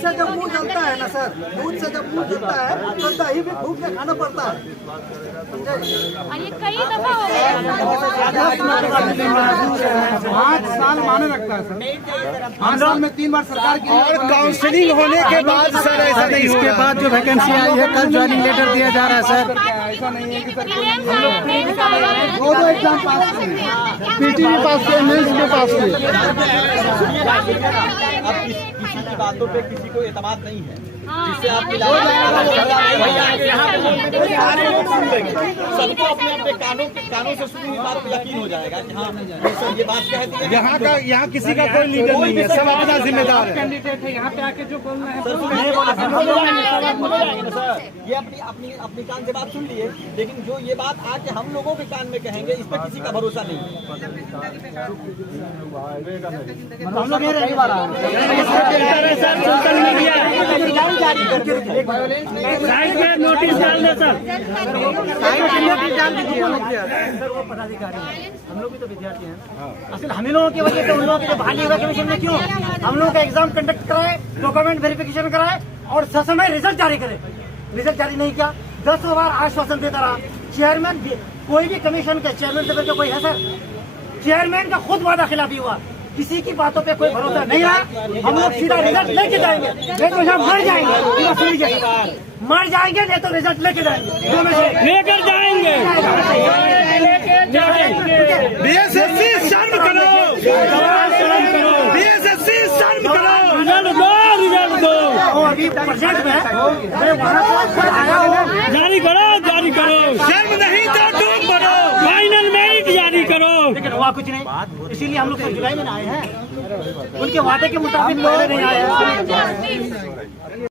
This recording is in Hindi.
से जब मुंह जलता है ना सर, दूध से जब मुंह जलता है तो दही भी भूख में खाना पड़ता है। और ये कई दफा हो गया। 5 साल माने लगता है सर, 5 साल में 3 बार सरकार की और काउंसलिंग होने के बाद सर ऐसा नहीं, इसके बाद जो वैकेंसी आई है कल ज्वाइनिंग लेटर दिया जा रहा है सर। ऐसा नहीं है कि सर दो एग्जाम पास किए, पीटी भी पास किए, मेंस भी पास किए। अब किसी की बातों पे किसी को एतमाद नहीं है, जिससे आप सबको अपने अपने कानों से सुनी हुई बात को यकीन हो जाएगा कि हाँ सर ये बात कह दी है। यहाँ किसी का कोई लीडर नहीं है, सब अपना जिम्मेदार है। कैंडिडेट है, यहाँ पे आके जो बोलना है सर ये अपनी कान से बात सुन लिए, लेकिन जो ये बात आके हम लोगों के कान में कहेंगे इस पर किसी का भरोसा नहीं है। हम लोग ये रहने वाला है सोशल मीडिया नोटिस डाल दे सर। सर वो पदाधिकारी हैं, हम लोग भी तो विद्यार्थी हैं। असल हम लोगों की वजह से उन लोगों के बहाली होगा कमीशन में क्यों? हम लोगों का एग्जाम कंडक्ट कराए, डॉक्यूमेंट वेरिफिकेशन कराए और ससमय रिजल्ट जारी करे। रिजल्ट जारी नहीं किया, 10 बार आश्वासन देता रहा। चेयरमैन कोई भी कमीशन के चेयरमैन लेवल का कोई है सर? चेयरमैन का खुद वादा खिलाफी हुआ, किसी की बातों पे कोई भरोसा नहीं रहा। हम लोग सीधा रिजल्ट लेके जाएंगे, नहीं तो यहाँ मर जाएंगे। मर जाएंगे नहीं तो रिजल्ट लेके जाएंगे, दोनों से लेकर जाएंगे। बीएसएससी शर्म करो, बीएसएससी शर्म करो। रिजल्ट दो अभी प्रेजेंट में मैं वहाँ पर आया हूँ। जारी करो, जारी करो। शर्म नहीं तो तुम बनो। फाइनल मेरिट जारी करो। लेकिन हुआ कुछ नहीं, इसीलिए हम लोग तो जुलाई में आए हैं। उनके वादे के मुताबिक पहले नहीं आए हैं।